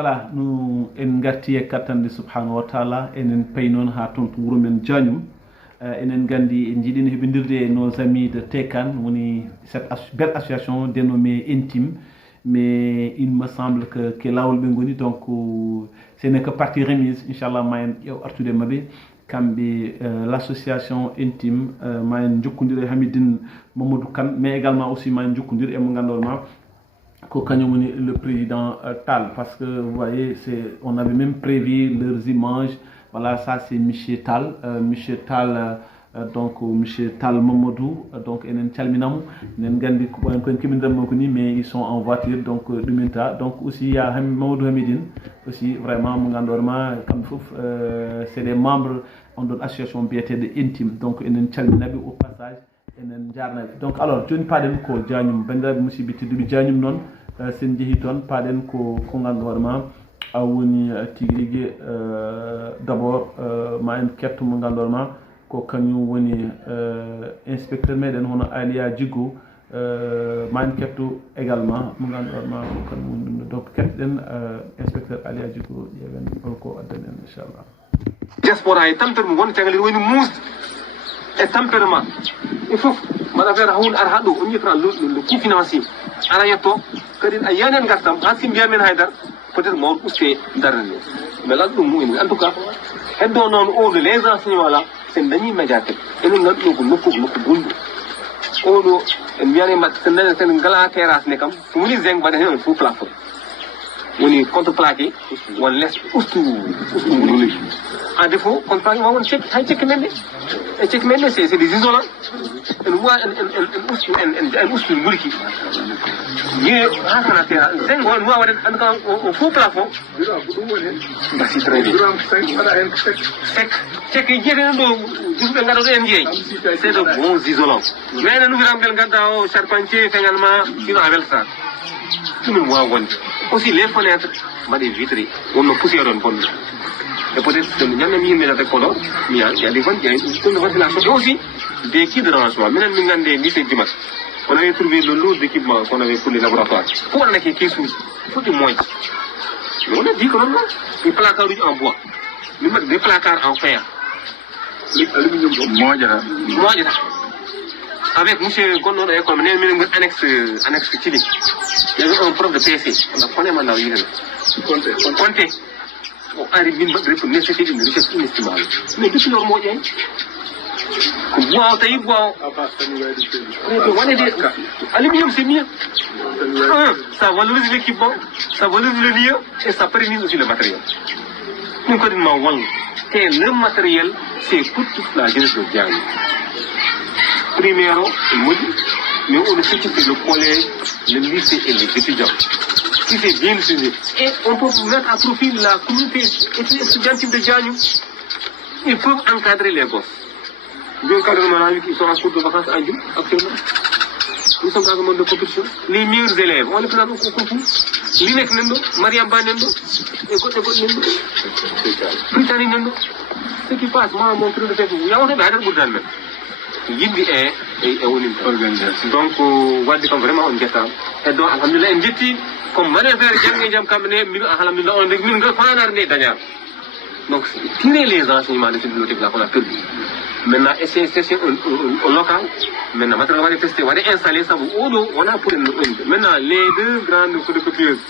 voilà nous en garti e kattande subhanahu wa taala enen pay noon ha toon to wuro men Diagnum enen gandi en jiiɗino heɓodirde nos amis de Tekan woni cette belle association dénommée Intime, mais il me semble que lawol ɓe goni donc ce n'est que partie remise inchallah ma en ƴeew artude mabɓe kamɓe l'association Intime ma en jokkodiri e Hamidine Mamadou Kane, mais également aussi ma en jokkodiri e mo ganduɗoma ko kañum woni le président Tal, parce que vous voyez on avait même prévu leurs images. Voilà, ça c'est monsieur Tal donc monsieur Tal Mamadou donc enen calminamo enen gandi ko kimiram ko ni, mais ils sont en voiture donc ɗuminta donc aussi il y a Mamadou Hamidine aussi vraiment mo gandorma kam fof c'est des membres on donne association biyeteɗo Intime, donc enen calminaɓe au passage enen jarnaɓe. Donc alors joni paɗen ko Diagnum, bandiraɓe musidɓe tedduɓe Diagnum noon sen jeehi toon paɗen ko ganduɗoma a woni tigui rigui d'abord ma en ketto mo ganduɗoma ko kañum woni inspecteur meɗen hono Aliya Djigo, ma en ketto également mo ganduɗoma ko kañum woni ɗum donc kettoɗen inspecteur Aliya Djigo ƴeewen holko addani en inchallah. Diaspora e tampere mo woni tagali woni musde e tempérament il faut mbaɗa feere hunde ara haɗo on yiyata le coût financier ara yetto kadi a yanen gartam ha si mbiyamen haydara peut être mawɗo uste darde nde mais lan ɗum mumen en tout cas heddo noon oɗo les enseignements là sen dañi médiatek enen ganduɗo ko nokku gonɗo oɗo en mbiyani mbaɗ sen dañi sen ngala terrasse ne kam so woni zinc mbaɗa hen on fof plafond woni contreplaqué won less ustu ngoli en défaut contreplaqué ma won cekki hay cekki men ɗe e cekki men ɗe c'est des isolants en wa en ustu ngulki ye ha sana terra zinc won wa waɗen en kan au faux plafond merci très bien sec cekki jeeten ɗo dusɓe ngata ɗo en jeeyi c'est de bons isolants mais enen nufiram ngel gadda o charpentier feŋal ma sino a weltata ɗumen wawa wonde aussi les fenêtres mbaɗe vitré wonno poussière on bonno et peut être somi ñamnami yimmedate koɗo mi y a des ɗum de ventilation et aussi des kits de rangement minen min gande lycée Dimat on avait trouvé le lot d'équipement qu'on avait pour les laboratoires fo waɗanake kesuji foti moƴƴi mais on a dit que non des placards uji en bois min mbaɗi des placards en fer aluminium ɗo moƴata avec monsieur gonnoɗo école mi neni minen gon annexe Thily il y avait un prof de PC on a connaît mandaw yiden compté o ari min mbaɗi pour nécessité une richesse inestimable mais depuis lor moƴƴe ko bois tawi bois wone de aluminium c'est mieux ça valorise l'équipement, ça valorise le lieu et ça prénise aussi le matériel. Nous connaissons que le matériel c'est pour toute la jeunesse de Diagne. Primero, mais on ne sait que c'est le collège, le lycée et les étudiants. Si c'est bien utilisé. Et on peut mettre à profit la communauté étudiantine de Diagne. Ils peuvent encadrer les gosses. Bien qu'encadrement qui sont en cours de vacances à Dieu, actuellement. Nous sommes dans un monde de compétition. Les meilleurs élèves, on les présente au concours. Linek Nendo, Mariam Ba Nendo, Écoute Nendo, Britannique Nendo. Ce qui passe, moi, mon truc de fait, il y a un peu de même. Yimbi est organisation. Donc, wadde kam vraiment on jetta. Et donc, alhamdulillah, en jetti, comme mané faire jangé jam kamne, alhamdulillah, on est min nga fanar ne dañar. Donc, tirer les enseignements de cette bibliothèque là qu'on a perdu. Maintenant, essayer au local. Maintenant, on va tester, on va installer ça. On a pour maintenant les deux grandes photocopieuses.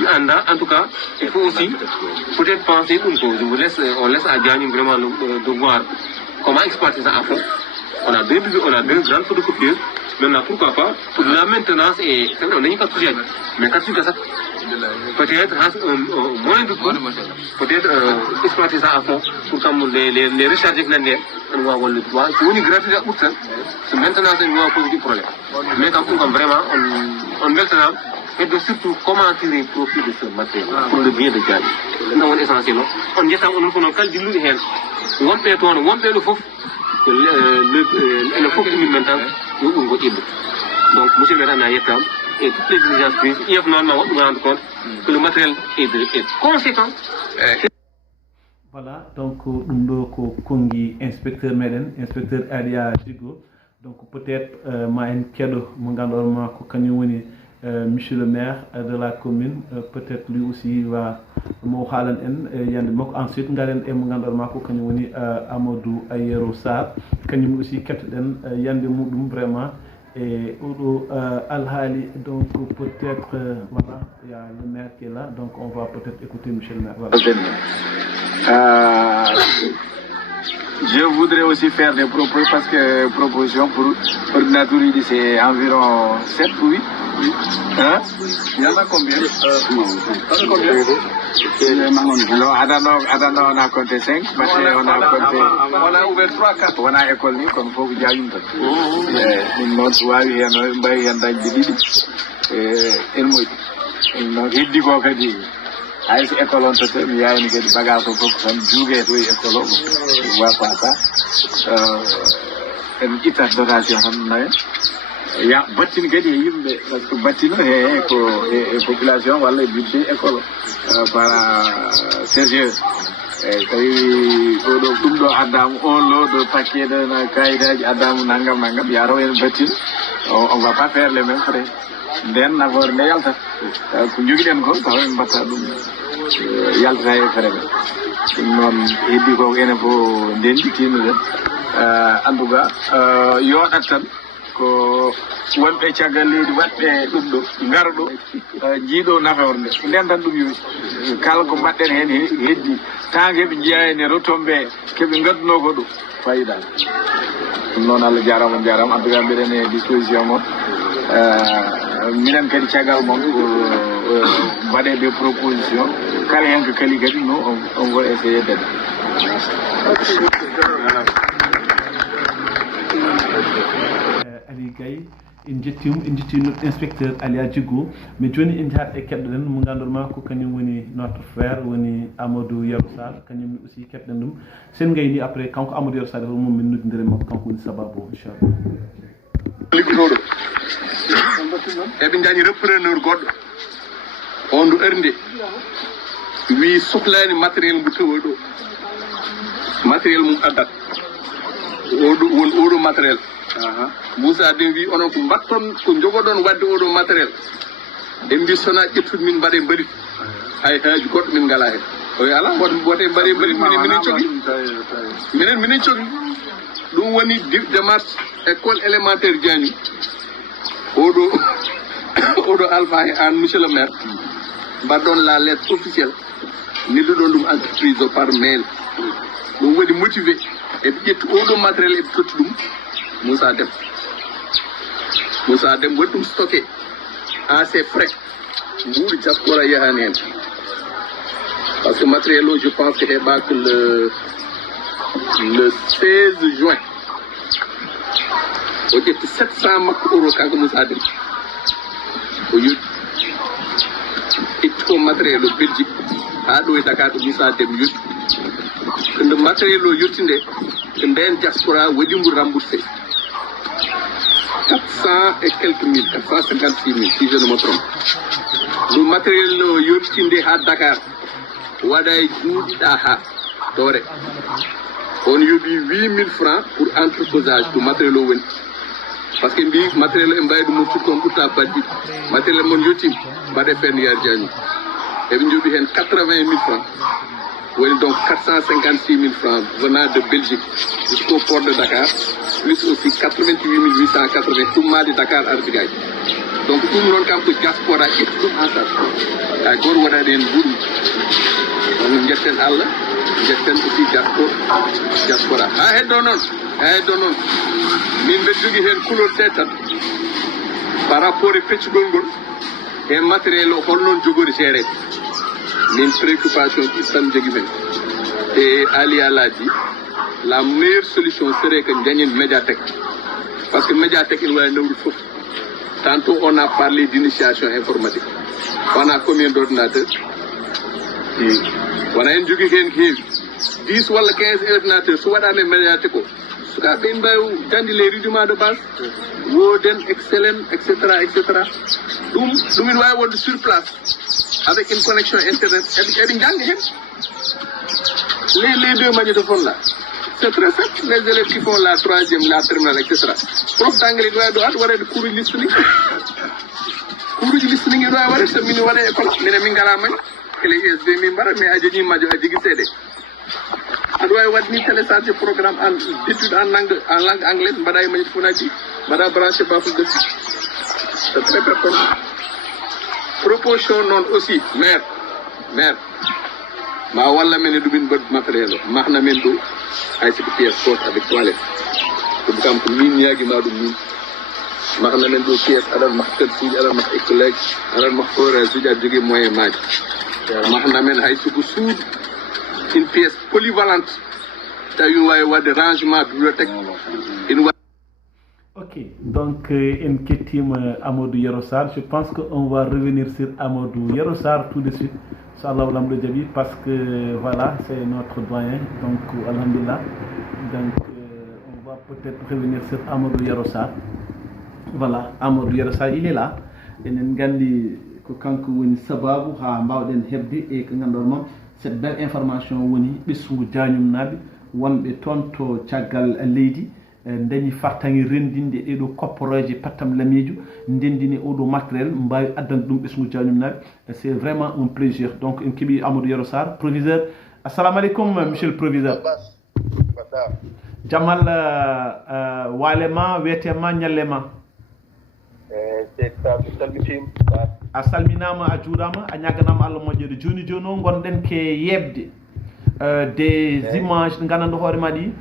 En tout cas, il faut aussi peut-être penser une chose. On laisse à Diagne vraiment de voir comment exploiter ça à fond. On a deux grandes photocopieuses. Maintenant, pourquoi pas pour la maintenance et c'est vrai, on n'a pas touché. Mais quand tu fais ça, peut-être moins de coûts, peut-être exploiter ça à fond pour comme les recharger que l'année, on va voir le toit. Si on est gratuit à août, c'est maintenant c'est nous pose du problème. Mais quand on vraiment on maintenant et de surtout comment tirer profit de ce matériel pour le bien de Diagne. Non, on est essentiel. On dit ça, on ne peut dire le hen. On peut tourner, on peut le faux. Le faux qui maintenant, nous on va donc monsieur Véran a été et toutes les diligences prises, il y a normalement on rendre compte que le matériel est conséquent. Voilà, donc ɗum ɗo ko kongi inspecteur meɗen inspecteur Aliya Djigo. Donc peut-être ma en keɗo mo ganduɗon ko kañum woni monsieur le maire de la commune peut-être lui aussi va mo xalan en yande mok ensuite ngaren e mo gandorma ko kanyum woni Amadou Ayero Sarr kanyum aussi ketden yande mudum vraiment et odo alhali donc peut-être voilà il y a le maire qui est là donc on va peut-être écouter monsieur le maire voilà. Je voudrais aussi faire des propos parce que proposition pour ordinateur c'est environ 7 ou 8. Hein? Il y en a combien? Non, I don't know, on a compté 5 parce qu'on a compté. On a ouvert 3-4. On a école comme il faut que j'aille une fois. Une autre fois, il y a un bail, il y a un bail de Didi. Et le mot. Il dit quoi que dit. Ay si école on tete mi yaay ni gadi bagage ko fop tan juuge to école o wa pata en ita dotation tan naye ya battini gadi yimbe parce que battino e ko e population walla budget école para CGE tawi oɗo ɗum ɗo addamu on lo de paquet de na kayitaji addamu nangam yaro en battino on va pas faire les mêmes frais nden nafoore nde yaltat ko jogiɗen ko taw en mbatta ɗum yaltata e fere ɓe ɗum noon heddi ko enen fo ndendi tinnuɗen en tout cas yoɗat tan ko wonɓe caggal leydi waɗɓe ɗum ɗo ngara ɗo jiiɗo nafewre nde nden tan ɗum yumi kala ko mbaɗɗen hen heddi tant que ɓe jiiya hen retombe keɓe gadduno ko ɗo fayida ɗum noon Allah jarama en tout cas mbiɗen e disposition moon minen kadi caggal moom mbaɗe des propositions kala hen ko kali kadi no on va essayer d'aider. Ali Gaye en jettino inspecteur Alia Djigo mais joni en jahat e keɗɗoɗen mo gandorma ko kañum woni notre frère woni Amadou Yero Sarr kañum aussi keɗɗen ɗum sen gayni après kanko Amadou Yero Sarr ko mum min noddidere makko kanko woni sababu inchallah liggotoɗo eɓe jañi repreneur goɗɗo on ndu ernde wi sohlani matériel ngu tawa ɗo matériel mum addat won oɗo matériel Moussa den wi onon ko mbatton ko jogoɗon wadde oɗo matériel en mbi sona ƴettude min mbaɗe mbalit hay haaju goɗɗo min ngala hen o wi ala wote mbaɗe mbalit minen cogui minen cogui ɗum woni démarche école élémentaire Diagne oɗo Alpha et an monsieur le maire mbaɗɗon la lettre officielle nelluɗon ɗum entreprise o par mail ɗum waɗi motivé eɓe ƴetti oɗo matériel eɓe totti ɗum Moussa Dem waɗi ɗum stocké à ses frais nguuri diaspora yahani hen parce que matériel o je pense que heɓaka le 16 juin o ƴetti 700 makko euro kanko Moussa Dem o yoɗi itti ko matériel o Belgique ha ɗo e Dakar ɗo Moussa Dem yoɗi nde matériel o yotti nde ko nden diaspora waɗimo remboursé 400 et quelques mille 456 000 si je ne me trompe le matériel o yotti nde ha Dakar waɗa e juuɗiɗa ha doore on yoɓi 8000 francs pour entreposage ko matériel o woni par ce que mbi matériel o e mbawi ɗum moftude kon ɓurta badɗi matériel mon yettima mbaɗe fernière Diagne eɓe jooɓi hen 80 000 francs woni donc 456 000 francs venant de Belgique jusqu'au port de Dakar plus aussi 88 880 tummade Dakar ardigaji donc ɗum noon kam ko diaspora ƴetti ɗum en charge hay goto waɗani hen ɓuuri donc jetten Allah jetten aussi diaspora ha heddo noon min mbeɗa jogui hen couleur setan par rapport e feccugol ngol e matériel o holnoon jogori géré min préoccupation ɗi tan jogui men et Alia l'a dit la meilleure solution serait que gagne médiathèque parce que médiathèque il va nawru fof tantôt on a parlé d'initiation informatique on a combien d'ordinateurs on a en jogui hen heewi 10 walla 15 ordinateurs so waɗama médiathèque o sukaɓe mbawi jandi les rudiments de base woden excellent etc ɗum ina wawi wonde sur place avec une connexion internet eɓe janga hen les deux magnétophones là c'est très simple les élèves qui font la troisième la terminale etc prof d'anglais wawi ɗo aɗa waɗede cours listening kuuruji listening ɗo a waɗa so min waɗa école minen min ngala mani kele usb min mbaɗa mais a joñi majo a jogui seeɗe aɗa wawi wadde ni téléchargé programme en d'étude en langue anglaise mbaɗa e mañit funaji mbaɗa branché bafou dessus c'est très performant proposition noon aussi maire ma walla men e ɗumin mbaɗ matériel o mahna men ɗo hay siko pièce forte avec toilette ɗum kam ko min ñaguima ɗum min mahna men ɗo pièce aɗan mah kalsuji aɗan mah écollègue aɗan mah forage uji aɗa jogui moyen maji mahna men hay siko suudu une pièce polyvalente tawi wawi wadde rangement bibliothèque ina. Ok, donc en kettima Amadou Yero Sarr. Je pense qu'on va revenir sur Amadou Yero Sarr tout de suite, Inch'Allah Lamdo Djabi, parce que voilà, c'est notre doyen, donc alhamdulillah. Donc on va peut-être revenir sur Amadou Yero Sarr. Voilà, Amadou Yero Sarr, il est là. Enen gandi ko kanko woni sababu ha mbawden hebde e ko ngandormon cette belle information woni ɓessugu jañum naɓe wonɓe toon to caggal leydi dañi fartangi rendinde ɗeɗo copporoje pattam lamijo ndendini oɗo matériel mbawi addande ɗum ɓesgu jañum naɓe. C'est vraiment un plaisir. Donc en keeɓi Amadou Yero Sarr, proviseur. Assalamu aleykum monsieur le proviseur. Jamal walema wiyetema ñallema. A salminama a juurama a ñaganama Allah moƴƴere joni joni o gonɗen ke yebde des images ɗe gandanɗo hoorema ɗi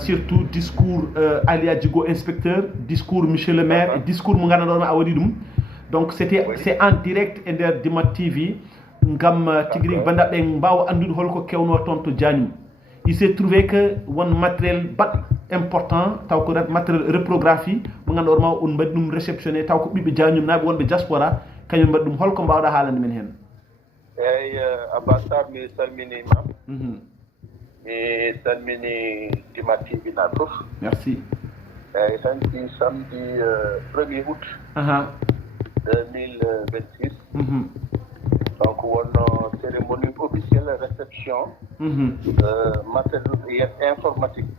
surtout discours Alia Djigo inspecteur, discours monsieur le maire et discours mo gandanɗo a waɗi ɗum. Donc c'est en direct e nder Dimat TV ngam tigui rigui bandaɓe mbawa andude holko kewno toon to Diagnum. Il s'est trouvé que won matériel bat important taw ko matériel reprographie mo ganduɗo orma on mbaɗi ɗum réceptionné taw ko ɓiɓɓe Diagnum naɓe wonɓe diaspora kañum mbaɗi ɗum. Holko mbawɗa haalande men hen? eyyi Abassar mi salminima mi salmini Dimat TV nan fof. Merci. eyyi hanki samedi 1er août 2026 donc wonno cérémonie officielle réception matériel informatique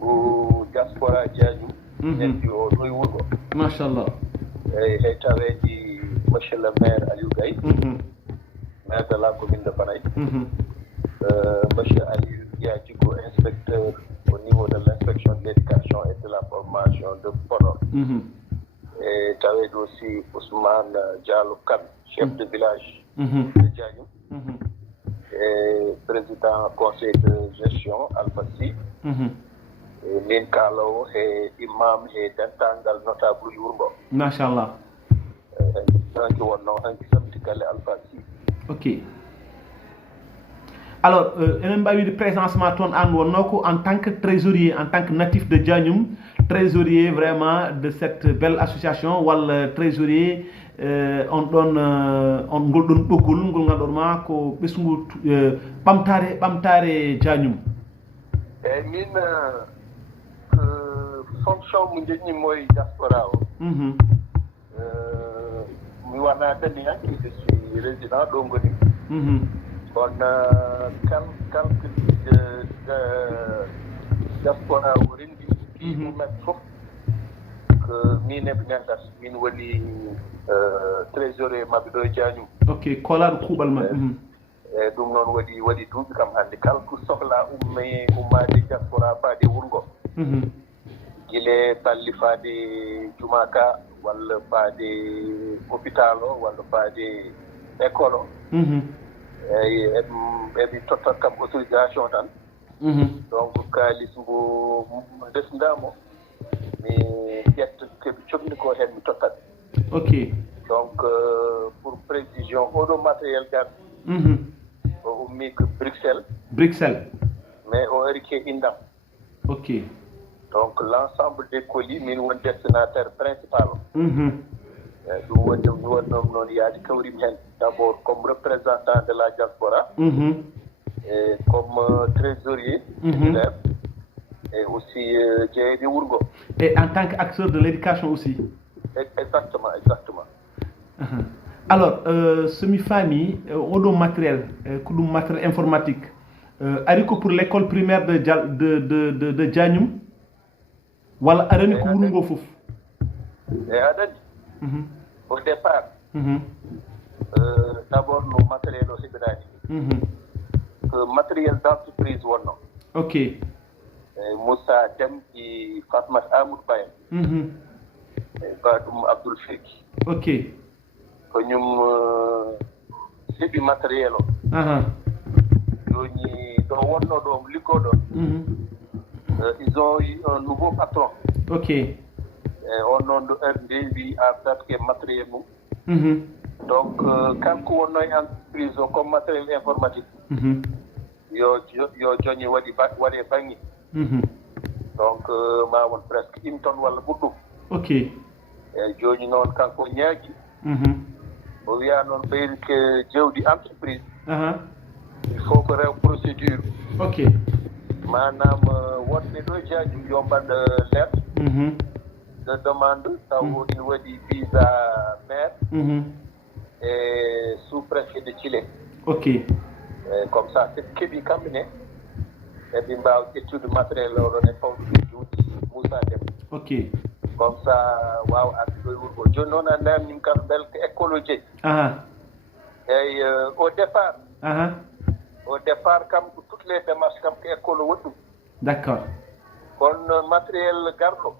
bu diaspora Diagnum heddi o ɗo e wuuro. Machallah. eyyi hay taweji monsieur le maire Aliou Gaye maire de la commune de Fanaye, monsieur Aliou Djigo inspecteur au niveau de l'inspection de l'éducation et de la formation de Podor, et taweji aussi Ousmane Diallo Kane, chef de village de Diagnum, et président conseil de gestion Alpha Sy, et min kalawo e imam e dentangal notable yurgo. Machallah. hanki wonno hanki samedi galle Alpha Sy. Ok. Alors enen mbawi de présencement toon an wonno ko en tant que trésorier, en tant que natif de Diagnum, trésorier vraiment de cette belle association, walla trésorier on ɗon on ngol ɗon ɓoggol ngol ganduɗoma ko ɓesgu ɓamtare Diagnum. eyyi min fonction mo jeɗnimo e diaspora o mi wona dani hanki je suis résident ɗo ngoni on kalque diaspora o rendi mumen fof ko min eɓe gandat min woni trésorier mabɓe ɗo e Diagnum. Ok, kolaɗo kuuɓal ma. eyyi ɗum noon waɗi duuɓi kam hannde kala ko sohla ummade diaspora faade wurgo guile balli faade jumaka walla faade hôpital o walla faade école o eyyi eɓe tottat kam autorisation tan donc kalis mbo desdamo mi ƴetta keɓe cohli ko hen mi tottat. Ok. Donc pour précision oɗo matériel gar o ummi ko Bruxelles mais o ari ke Indam. Ok. Donc l'ensemble des colis min woni destinataire principal o ɗum woni mi wonnomi noon yaade kawrimi hen d'abord comme représentant de la diaspora et comme trésorier titulaire et aussi jeeyaɗe wurgo. Et en tant qu'acteur de l'éducation aussi. Exactement. Alors semi famille oɗo matériel ko ɗum matériel informatique ari ko pour l'école primaire de Diagnum walla arani ko wuro ngo fof? eyyi aɗa andi au départ d'abord no matériel o heɓirani matériel d'entreprise wonno ok Moussa Dem e Fatmat Amadou Ba en e ba ɗum Abdoul Feki ok ko ñum heɓi matériel o joni ɗo wonno ɗo liggoɗo ils ont eu un nouveau patron ok on noon ɗo heure ndewi à date que matériel mum donc kanko wonno e entreprise o comme matériel informatique yo joñi waɗe baŋnge donc ma won presque une tonne walla ɓurɗum ok eyyi joni noon kanko ñaagui o wiya noon ɓeydi ke jewdi entreprise il faut ko rew procédure ok manam wonɓe ɗo jaaju yo mbaɗ lettre de demande taw ina waɗi visa maire et sous préfet de Thilé ok comme ça c'est keeɓi kamɓe ne eɓe mbawa ƴettude matériel o ɗon e fawɗude juuɗe Moussa Dem ok comme ça wawa arde ɗo e wuro ngo joni noon a namdin kam bel ko école o jeeyi eyyi au départ kam ko toutes les démarches kam ko école o waɗi ɗum d'accord kono matériel garɗo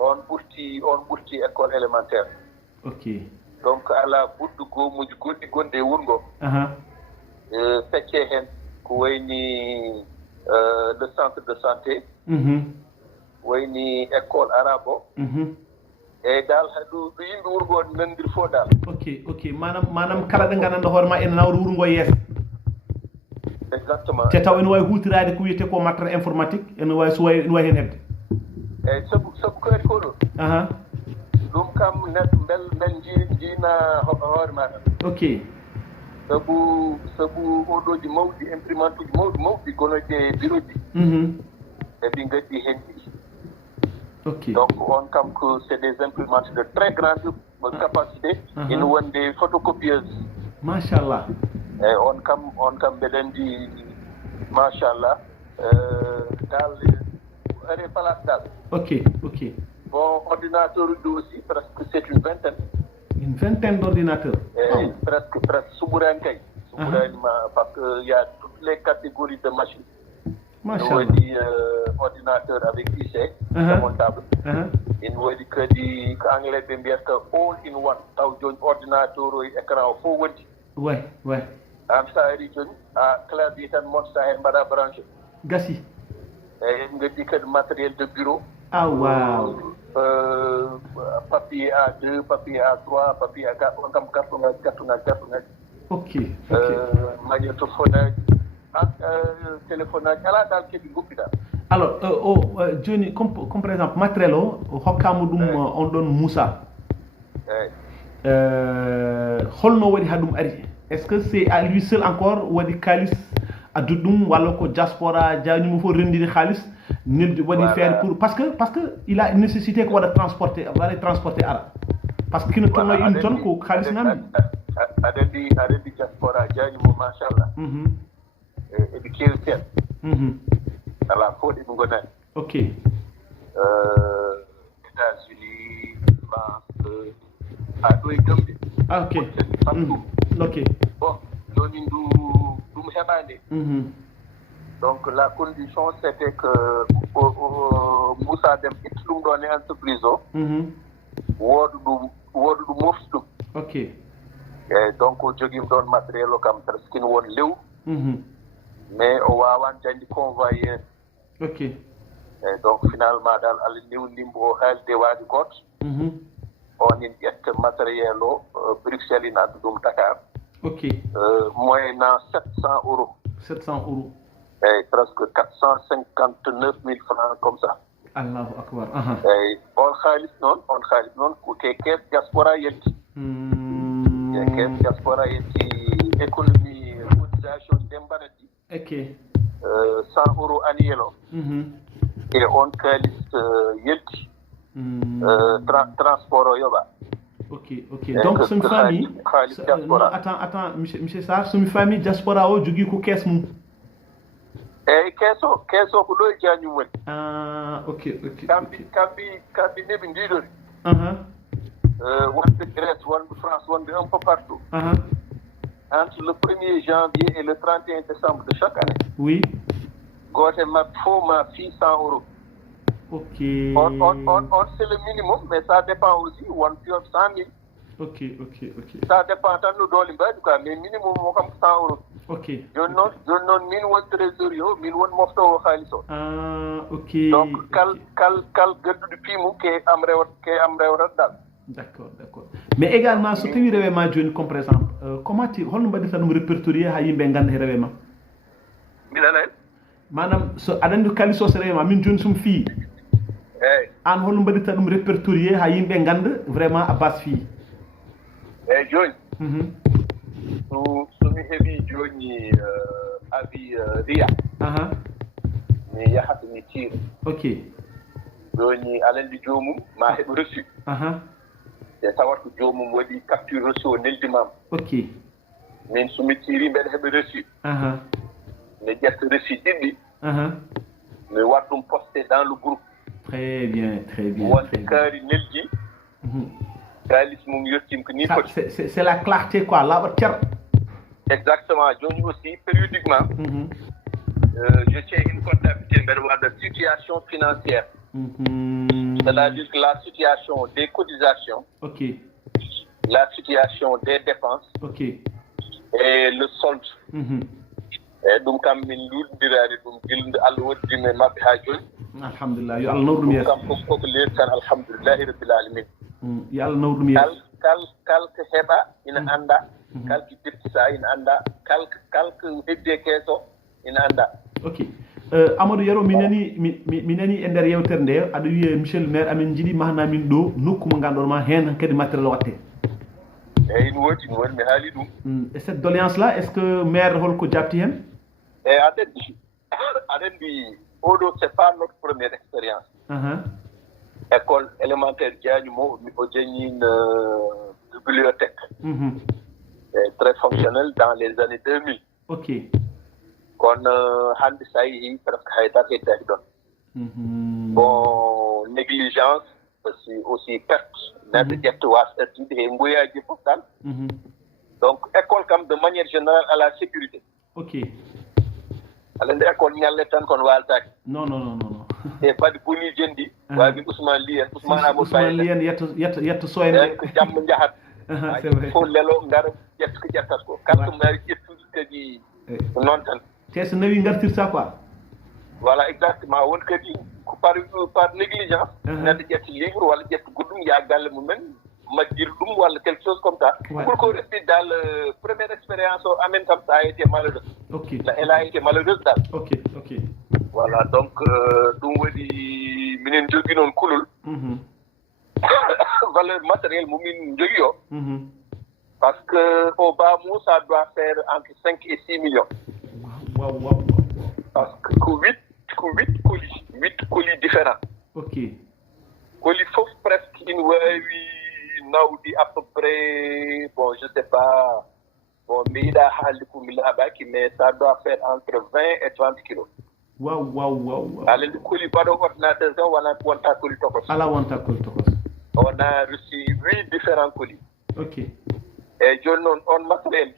on ɓurti école élémentaire ok donc ala ɓurɗo goomuji goɗɗi gonɗi e wuro ngo fecce hen ko wayni le centre de santé wayni école arabe o eyyi dal ɗo yimɓe wuro ngo nanodiri fof dal ok manam kala ɗo gandanɗa hoore ma ene nawra wuro ngo yeeso exactement te taw ene wawi hutorade ko wiyete ko matériel informatique ene wawi ene wawi hen hebde eyyi sabu ko école o ɗum kam neɗɗo bel jiina hoore maɗa ok sabu oɗoji mawɗi imprimante uji mawɗi gonoji e bureau ji eɓe gaddi hen ɗiɗi ok donc on kam que c'est des imprimantes de très grande capacité ina wonde photocopieuse machallah eyyi on kam mbeɗa andi machallah dal are place dal ok bon ordinateur uji aussi presque c'est une vingtaine d'ordinateurs presque suɓurani kay suɓurani parce que y a toutes les catégories de machines ina waɗi ordinateur avec PC démontable ina waɗi kadi ko anglais ɓe mbiyata all in one taw joni ordinateur o e écran o fof wondi ouais an sa ari joni a clavier tan monte sa hen mbaɗa branché gasi eyyi en gaddi kadi matériel de bureau wow papier A2 papier A3 papier A4 on kam carton ngaji ok magnétophone aji téléphone aji ala dal keeɓi goppiɗa alors joni comme par exemple matériel o hokkama ɗum on ɗon Moussa holno waɗi ha ɗum ari est ce que c'est à lui seul encore waɗi kalis addude ɗum walla ko diaspora jaanimo fof rendiri halis neddi waɗi faire pour parce que il a une nécessité ko waɗa transporter ara par ce que kino tourno une tonne ko halis namdi aɗa andi diaspora jaanimo machallah eɓe keewi pen ala fof ɗeɓe gonani ok États-Unis France ha ɗo e gamɓe ok ok bon joni ɗum heɓande donc la condition c'était que Moussa Dem itta ɗum ɗon e entreprise o wooda ɗum mofti ɗum ok eyyi donc o joguima ɗon matériel o kam presque ine won lewru mais o wawani dañde convoyeur ok eyyi donc finalement dal Allah newndimbo o haalde waade goto on in ƴetta matériel o Bruxelles ina addu ɗum Dakar ok moyennant 700 euros eyyi presque 459 000 francs comme ça allahu akbar eyyi on haalis noon ko ke caisse diaspora yetti caisse diaspora yetti économie cotisation ɗi mbaɗat ɗi ok 100 euros annuel o e on kalis yetti transport o yoɓa ok donc somi faami attends monsieur Sarr somi faami diaspora o jogui ko caisse mum eyyi kees o ko ɗo e jañum woni ok kamɓe ndeɓe ndiɗori wonde Grèce, wonde France, wonde un peu partout. Entre le 1er janvier et le 31 décembre de chaque année. Oui. Gote faut ma fille 100 €. Ok. On c'est le minimum, mais ça dépend aussi. On peut 100 000. Ok. Ça dépend tant de dollars, mais minimum comme 100 €. Ok. Je non min won trésorier, min won mofto o khaliso. Ah, ok. Donc kal gaddu pimu ke am rewat dal. D'accord. Mais également so tawi rewema joni comme par exemple comment ti holno mbaɗirta ɗum répertorier ha yimɓe ganda e rewema minana manam so aɗa andi kaliso so rewema min joni sum fii an holno mbaɗirta ɗum répertorier ha yimɓe ganda vraiment a base fii joni somi heeɓi joni abi riya mi yahata mi tiira ok joni aɗa andi jomum ma heɓa reçu e tawat ko jomum waɗi capture reçu o neldimama ok min somi tiiri mbeɗa heɓa reçu mi ƴetta reçu ɗiɗɗi mi waɗ ɗum posté dans le groupe très bien wonde kaari neldi kalis mum yettima ko ni foti c'est la clarté quoi laaɓa cer exactement joni aussi périodiquement je tiens une comptabilité mbeɗa waɗa situation financière c'est-à-dire que la situation des cotisations, la situation des dépenses et le solde. Et donc, comme nous disons, Allah wadime mabbe ha joni. Alhamdulillah, yo Allah nawdum yes. Kam ko leetan alhamdulillah rabbil alamin. Ya Allah nawdum yes. Kal ko heba ina anda, kal ki dirtisa ina anda, kal ko hedde keso ina anda. OK. Amadou Yero mi nani e nder yewtere nde aɗa wiye monsieur le maire amin jiiɗi mahna min ɗo nokku mo ganduɗoma hen kadi matériel watte eyyi no woodi mi haali ɗum et cette doléance là est ce que maire holko jabti hen eyyi aɗa andi oɗo c'est pas notre première expérience école élémentaire Diagnimo o jañin bibliothèque très fonctionnel dans les années 2000 ok kono hande sa yeehi presque haydara heddaki ɗon bon négligence aussi perte neɗɗo ƴetta wasa artude he ngoyaji fof tan donc école kam de manière générale à la sécurité ok ala nde école ñalle tan kono waltaki non e fadi boni jendi wawi Ousmane Ly en Ousmane Amadou Faye Ousmane Ly en yetta soyde ko jamma jahat c'est vrai fo lelo ngara ƴetta ko ƴettata ko kala ko ngari ƴettude kadi noon tan te so nawi gartirta quoi voilà exactement won kadi ko par négligence neɗɗo ƴetta livre walla ƴetta goɗɗum ya galle mumen majjir ɗum walla quelque chose comme ça pour ko resti dans le première expérience o amen kam ça a été malheureux elle a été malheureuse dal ok voilà donc ɗum waɗi minen jogui noon kulol valeur matériel mumin jogui o parce que au bas mot ça doit faire entre 5 et 6 millions wow. Parce que 8 colis différents. Ok. Colis sauf presque une naudi à peu près, bon, je sais pas, bon, mais ça doit faire entre 20 et 30 kilos. Wow. Alors, le colis, pas d'ordinateur, on a colis tokos. On a reçu 8 différents colis. Ok. Et je on matériel.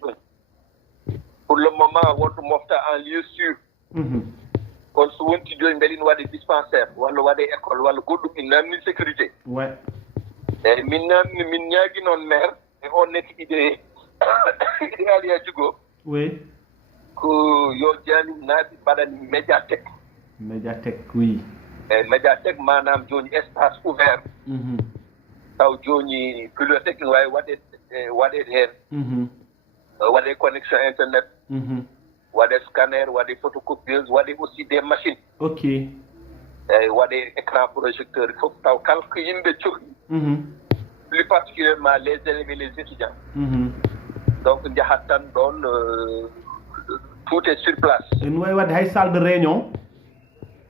Pour le moment, votre mofta en lieu sûr. Kon so wonti joni mbeɗin waɗe dispensaire walla waɗe école walla goɗɗum in namni sécurité eyyi min ñaagui noon maire e on neki idée aliya jugo ko yo janim naaɓe mbaɗani médiathèque oui eyyi médiathèque manam joni espace ouvert taw joni bibliothèque ne wawi waɗede hen waɗe connexion internet waɗe scanner waɗe photocopieuse waɗe aussi des machines ok eyyi waɗe écran projecteur fof taw kala ko yimɓe cohli plus particulièrement les élèves et les étudiants donc jahat tan ɗon tout est sur place en wawi wadde hay salle de réunion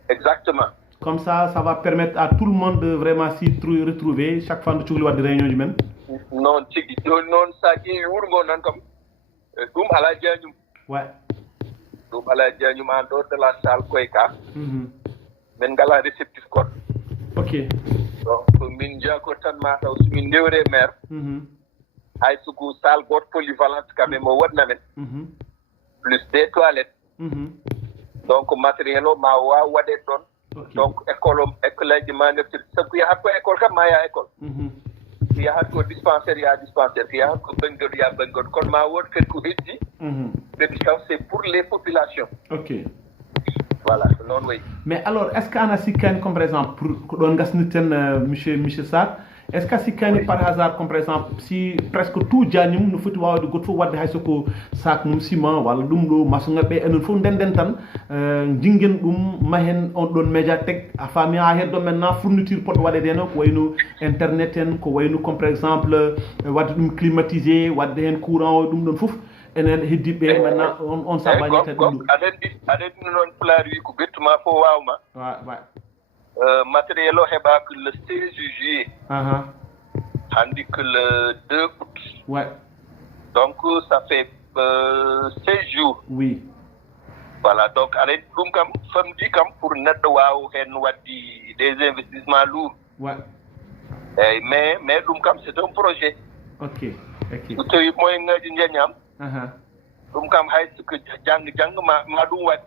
exactement comme ça va permettre à tout le monde de vraiment s'y retrouver chaque fois nde cohli wadde réunion ji men noon tigui joni noon sa ƴeewi wuuro ngo nan kam ɗum ala jañum ɗum ala jañum en dehors de la salle koye ka min ngala réceptif goɗɗo ok donc min ko tan ma taw somin ndewre maire hay sugu salle goto polyvalente quand même o waɗna men plus des toilettes donc matériel o ma waw waɗede ɗon donc école aji ma neftir sabu yahat ko école kam ma ya école si yahat ko dispensaire ya dispensaire si yahat ko ɓengoɗo ya ɓengoɗo kono ma wood kadi ko heddi kadi taw c'est pour les populations voilà non oui. Mais alors est-ce qu'on a sikkani comme par exemple pour ko ɗon gasniten monsieur Sarr est-ce que sikkani par hasard comme par exemple si presque tout jañum no foti wawde goto fof wadde hay soko sac mum ciment walla ɗum ɗo maçon ɓe enen fof ndenden tan jingen ɗum mahen on ɗon médiathèque a faami ha heddo maintenant fourniture poɗɗo waɗede no ko wayno internet en ko wayno comme par exemple wadde ɗum climatisé wadde hen courant o ɗum ɗon fof enen heddiɓe maintenant on sabañita ɗum ɗo aɗa noon pulaar wi ko bettuma fof wawma matériel o heɓa que le 16 juillet handi que le 2 août donc ça fait 16 jours oui voilà donc aɗa ɗum kam famdi kam pour neɗɗo waw hen waddi des investissements lourds eyyi mais ɗum kam c'est un projet so tawi moyen ngaji jeeñam ɗum kam hay siko jang ma ɗum waɗi.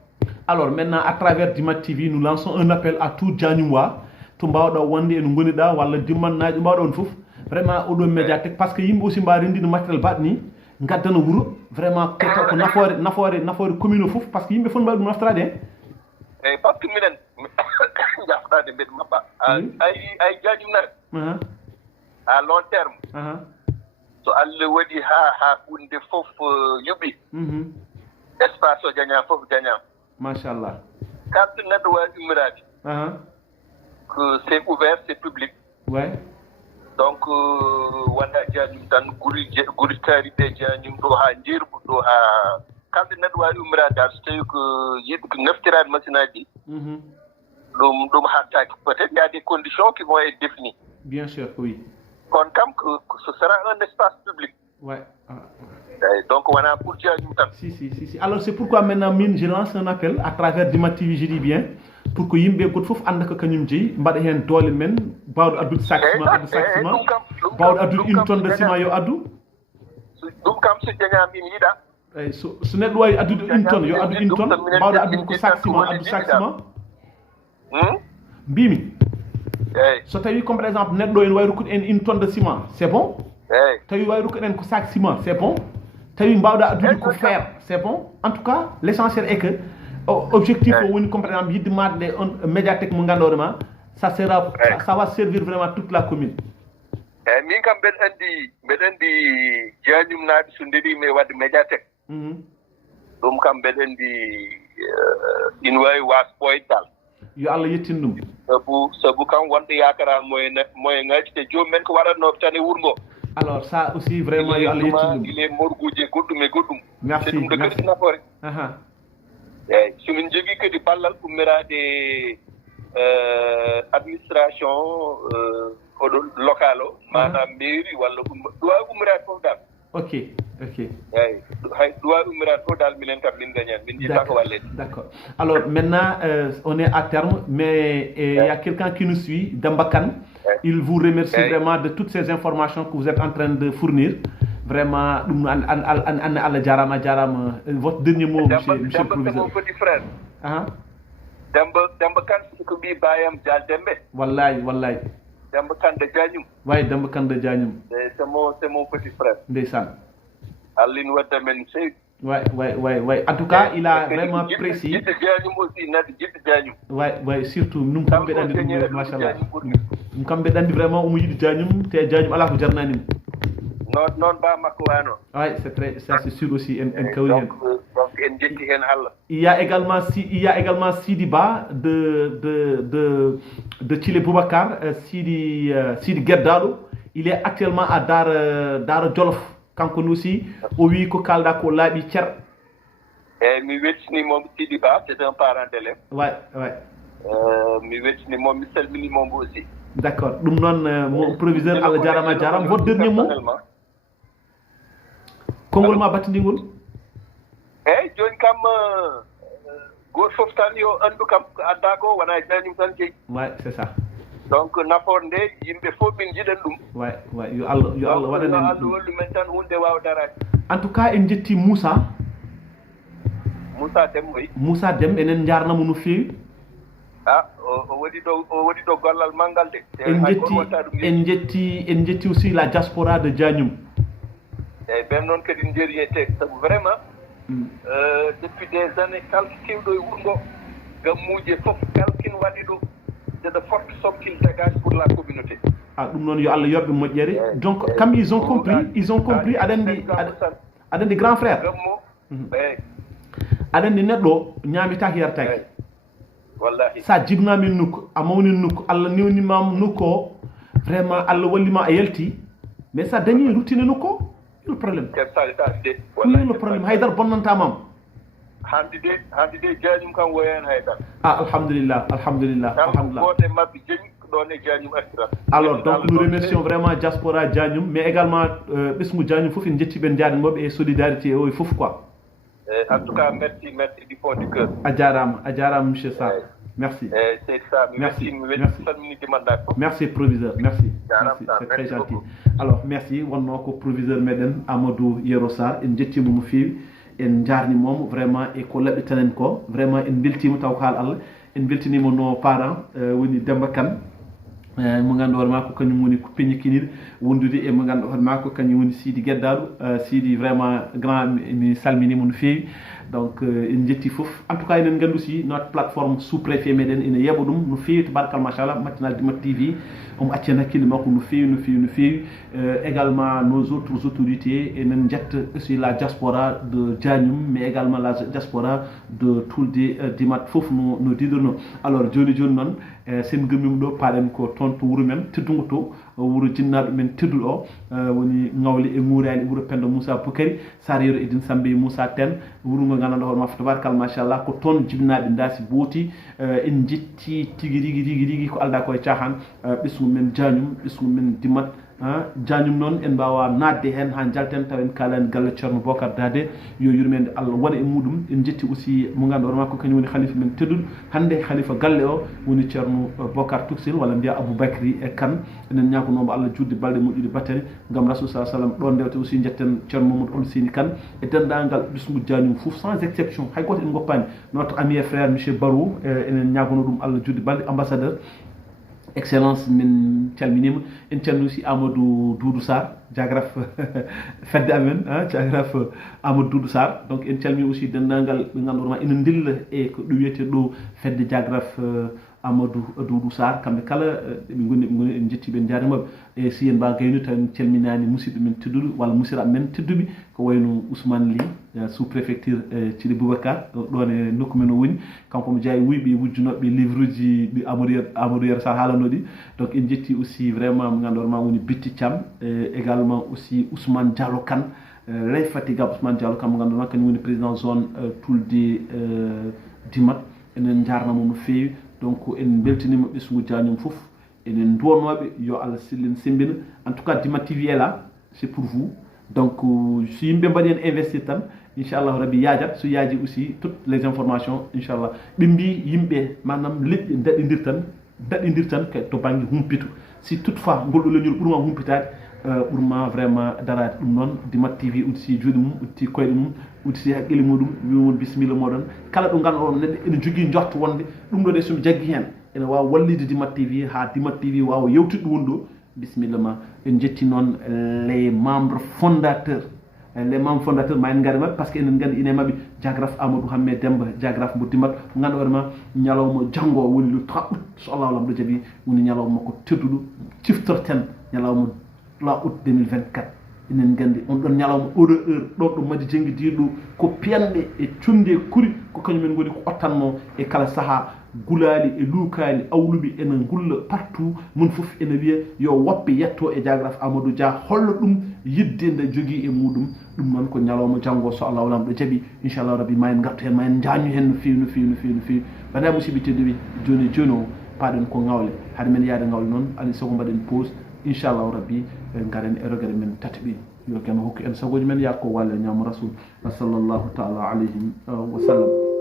Alors maintenant à travers Dimat TV nous lançons un appel à tout Diagnouwa to mbawɗa wonde eno goniɗa walla dimmannaji mbawɗa on fof vraiment oɗo médiathèque par ce que yimɓe aussi mba rendino matériel baɗ ni gaddana wuuro vraiment ketta ko nafoore commune o fof par ce que yimɓe fof mbawi ɗum naftorade hen eyyi par ce que minen jafɗade mbeɗa mabɓa ay Diagnum à long terme so Allah waɗi ha hunde fof yuɓi espace o jaña fof jañama machallah kamɓe neɗɗo wawi ummorade que c'est ouvert c'est public donc wona Diagnum tan guri taariɓe Diagnum ɗo ha jerɓu ɗo ha kamɓe neɗɗo wawi ummorade dal so tawi ko yiɗi ko naftirade machine aji ɗum hattaki peut-être il y a des conditions qui vont être définies bien sûr oui kon kam que ce sera un espace public donc voilà pour Diagnum tam si alors c'est pourquoi maintenant min je lance un appel à travers Dimat TV je dis bien pour que yimɓe goto fof anda ko kañum jeeyi mbaɗa hen doole men bawɗo addude sac ciment bawɗo addude une tonne de ciment yo addu ɗum kam so jañama min yiiɗa eyyi so neɗɗo wawi addude une tonne yo addu une tonne bawɗo addude ko sac ciment addu sac ciment mbimi so tawi comme par exemple neɗɗo en wawi rokkude en une tonne de ciment c'est bon tawi wawi rokkude en ko sac ciment c'est bon tawi mbawɗa addude ko fer c'est bon en tout cas l'essentiel est que objectif o woni comme par exemple yidde matde on médiathèque mo ganduɗa ma ça va servir vraiment toute la commune min kam mbeɗa andi Diagnum naaɓe so ndeɗimi wadde médiathèque ɗum kam mbeɗa andi ina wawi wasɓoyde dal yo Allah yettin ɗum sabu kam wonɗo yakara moyen ngaji te jomumen ko waɗatnoɓe tan e wuuro ngo alors ça aussi vraiment yo Allah yettin ɗum il est morguji goɗɗum e goɗɗum merci ɗum de kadi nafoore eyyi somin jogui kadi ballal ummirade administration oɗo local o manam mairie walla ɗowa ummirade fof dal ok eyyi hay ɗowa ummirade fof dal minen kam min gagnani min jiiɗa ko wallede d'accord alors maintenant on est à terme mais il y a quelqu'un qui nous suit Demba Kane il vous remercie vraiment de toutes ces informations que vous êtes en train de fournir vraiment ɗum an Allah jarama votre dernier mot monsieur le proviseur mon petit frère Demba Kane ko ɓi bayam Dial Dembe wallahi Demba Kane de Diagnum Demba Kane de Diagnum c'est mon petit frère ndeysan Allah ina wadda men sewi en tout cas il a vraiment précis jiɗɗo Diagnum aussi nade jiɗɗo Diagnum surtout num kam ɓe ɗandi ɗum machallah ɗum kam ɓe ɗandi vraiment omo yiɗi Diagnum te Diagnum ala ko jarnanimo non ba makko wano ça c'est sûr aussi en kawri hen donc en jetti hen Allah il y a également Sidi Ba de Thilé Boubacar Sidi Gueddaɗo il est actuellement à Dara Jolof kanko aussi o wi ko kalda ko laaɓi cer mi weltinimomo Sidi Ba c'est un parent d'élève mi weltinimomo mi salminimomo aussi d'accord ɗum noon mo proviseur Allah jarama votre dernier mot konngol ma battindigol eyyi joni kam goto foof tan yo andu kam ko adda ko wona Diagnum tan jeeyi c'est ça donc nafoore nde yimɓe fof min jiɗan ɗum way yo Allah waɗan en Allah wallu men tan hunde wawa darade en tout cas en jetti Moussa Dem enen jarnamo no feewi o waɗi ɗo gollal manngal de en jetti aussi la diaspora de Diagnum eyyi ɓen noon kadi njeriyete sabu vraiment depuis des années kala kewɗo e wuro ngo gammuji fof kalkin waɗi ɗo de forte somme qu'il dégage pour la communauté ɗum noon yo Allah yoɓɓe moƴƴere donc comme ils ont compris aɗa andi grand frère gammo eyyi aɗa andi neɗɗo ñamitaki yartaki wallahi sa jibnami nokku a mawni nokku Allah newnimama nokku o vraiment Allah wallima a yalti mais sa dañi routine nokku o le problème le problème haydar bonnantamam hande de Diagnum kam woyani haydar alhamdulillah gote mabɓe jeeñi ɗon e Diagnum artira alors donc nous remercions vraiment diaspora Diagnum mais également ɓesgu Diagnum foof en jetti ɓen jarnimoɓe e solidarité o e foof quoi en tout cas merci du fond du cœur a jarama monsieur Sarr merci c'est ça merci proviseur merci c'est très gentil alors merci wonno ko proviseur meɗen Amadou Yero Sarr en jettimo no fewi en jarnimomo vraiment e ko laɓitanen ko vraiment en beltima taw ko haal Allah en beltinimo no parent woni Demba Kane mo ganduɗa hoore ma ko kañum woni ko peññikiniɗo wondude e mo ganduɗa hoore ma ko kañum woni Sidi Gueddaɗo Sidi vraiment grand mi salminimo no fewi donc en jetti foof en tout cas enen gandu si notre plateforme sous préfet meɗen ene yeeɓa ɗum no fewi tabarkal machallah matinal Dimat TV omo acci hen hakkille makko no fewi également nos autres autorités enen jetta aussi la diaspora de Diagnum mais également la diaspora de Tulde Dimat foof no diɗirno alors joni noon sen gummima ɗo paɗen ko toon to wuuro men teddugo to wuuro jinnaɗo men tedduɗo o woni Ngawle e Mourani wuuro Penda Moussa Boukari Sarero Edine Sambe Moussa Ten wuuro ngo gandanɗa hoore ma tabarkal machallah ko toon jibinaɓe daasi booti en jetti tigui rigui ko alda koye caahan ɓesgu men Diagnum ɓesgu men Dimat Diagnum noon en mbawa nadde hen ha jalten taw en kalani galle Ceerno Bocar Dade yo yurmede Allah wona e muɗum en jetti aussi mo ganduɗa hoore makko kañum woni khalifa men tedduɗo hande khalifa galle o woni Ceerno Bocar Tuksil walla mbiya Aboubacry Kane enen ñagonomo Allah judde balɗe moƴƴuɗe battane gam rasul sa sallam ɗon ndewte aussi jetten Ceerno Mamadou Olsini Kane e dendagal ɓesgu Diagnum foof sans exception hay goto en goppani notre ami et frère monsieur Barou enen ñagono ɗum Allah judde balɗe ambassadeur excellence min calminima en calmini aussi Amadou Doudou Sarr jagraf fedde amen jagraf Amadou Doudou Sarr donc en calmini aussi dendagal ɓe ganduɗa ene dilla e ko ɗo wiyete ɗo fedde jagraf Amadou Doudou Sarr kamɓe kala ɓe goni en jettiɓe en jarnimaɓe e si en mbawa gaynu tan calminani musidɓe men tedduɗo walla musiraɓe men tedduɓe ko wayno Ousmane Ly sous préfecture Thily Boubacar ɗon e nokku men o woni kanko mo jeeya wuyɓe wujjunoɓe livre uji ɗi Amadou Yero Sarr haalano ɗi donc en jetti aussi vraiment mo ganduɗa ma woni Bitti Thiam également aussi Ousmane Diallo Kane l'infatigable Ousmane Diallo Kane mo ganduɗa kañum woni président zone Tulde Dimat enen jarnamo no fewi donc en beltinima ɓesgu Diagnum foof enen duwonoɓe yo Allah sillen sembina en tout cas Dimat TV est là c'est pour vous donc si yimɓe mbaɗi hen investir tan inchallah rabbi yajat so yaaji aussi toutes les informations inchallah ɓe mbi yimɓe manam leƴƴi daɗɗidir tan to banggue humpito si toutefois ngol ɗo leñol ɓuurma humpitade ɓuurma vraiment darade ɗum noon Dimat TV udditi juuɗe mum udditi koyɗe mum udditi haqqille muɗum wimon bisimilla moɗon kala ɗo ganduɗa on neɗɗo ene jogui jotto wonde ɗum ɗo de somi jaggi hen ene wawa wallide Dimat TV ha Dimat TV wawa yewtide ɗo woni ɗo bisimilla ma en jetti noon les membres fondateurs ma en gaari mabɓe par ce que enen gandi ine mabɓe jagraf Amadou Hamme Demba jagraf mo Dimat mo ganduɗa hoorema ñalawma janggo woni le 3 août so Allah lamɗo jaaɓi woni ñalawma ko tedduɗo ciftorten ñalawma 3 août 2024 enen gandi on ɗon ñalawma oɗo heure ɗon ɗo maddi janggi diɗo ko piyanɗe e conde kuri ko kañumen goni ko ottanno e kala saaha gulali e luukali awluɓe ene gulla partout mon foof ene wiya yo woppe yetto e jagraf Amadou Dia hollo ɗum yidde nde jogui e muɗum ɗum noon ko ñalawma janggo so Allah walam ɗo jaaɓi inchallah rabbi ma en gartu hen ma en jañu hen no fewi bana musidɓe tedduɓe joni o paɗen ko Ngawle haade men yaade Ngawle noon alay saago mbaɗen pause inchallahu rabbi garen e rogere men tataɓi yo ken hokku en sagoji men yakko walle ñamo rasul sallllahu taala alayhi wa sallam